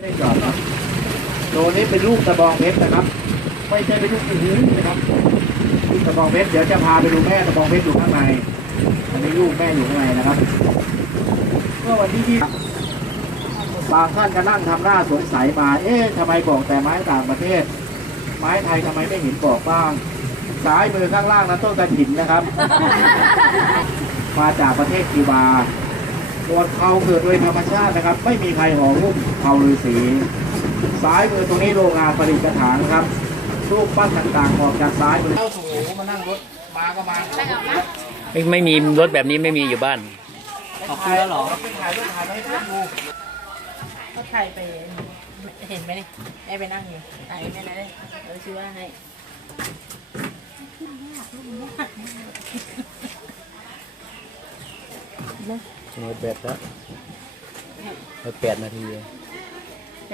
ไม่ได้จอดครับโดนี้เป็นลูกตะบองเพชรนะครับ ไม่ใช่เป็นลูกอื้อหือนะครับลูกตะบองเพชรเดี๋ยวจะพาไปดูแม่ตะบองเพชรอยู่ข้างในอันนี้ลูกแม่อยู่ข้างในนะครับเมื่อวันที่ที่บางท่านก็นั่งทำหน้าสงสัยมา เอ๊ะทำไมบอกแต่ไม้ต่างประเทศ ไม้ไทยทำไมไม่เห็นบอกบ้างซ้ายมือข้างล่างนั้นต้นกระถินนะครับ มาจากประเทศคิวบา หนวดเขาเกิดโดยธรรมชาตินะครับ ไม่มีใครห่อหุ้มเขาฤาษีซ้ายมือตรงนี้โรงงานผลิตกระถางนะครับ รูปปั้นต่างๆออกจากซ้ายมือเข้าสู่มานั่งรถมาก็มาไม่ไม่มีรถแบบนี้ไม่มีอยู่บ้านขอบคุณแล้วหรอไปถ่ายรูปถ่ายไว้ให้เพื่อนดูก็ใครไปเห็นไหมนี่ไอ้ไปนั่งอยู่ไอ้ไม่ได้เออชื่อว่าให้ นะหน่วยแปดแล้วแปดนาที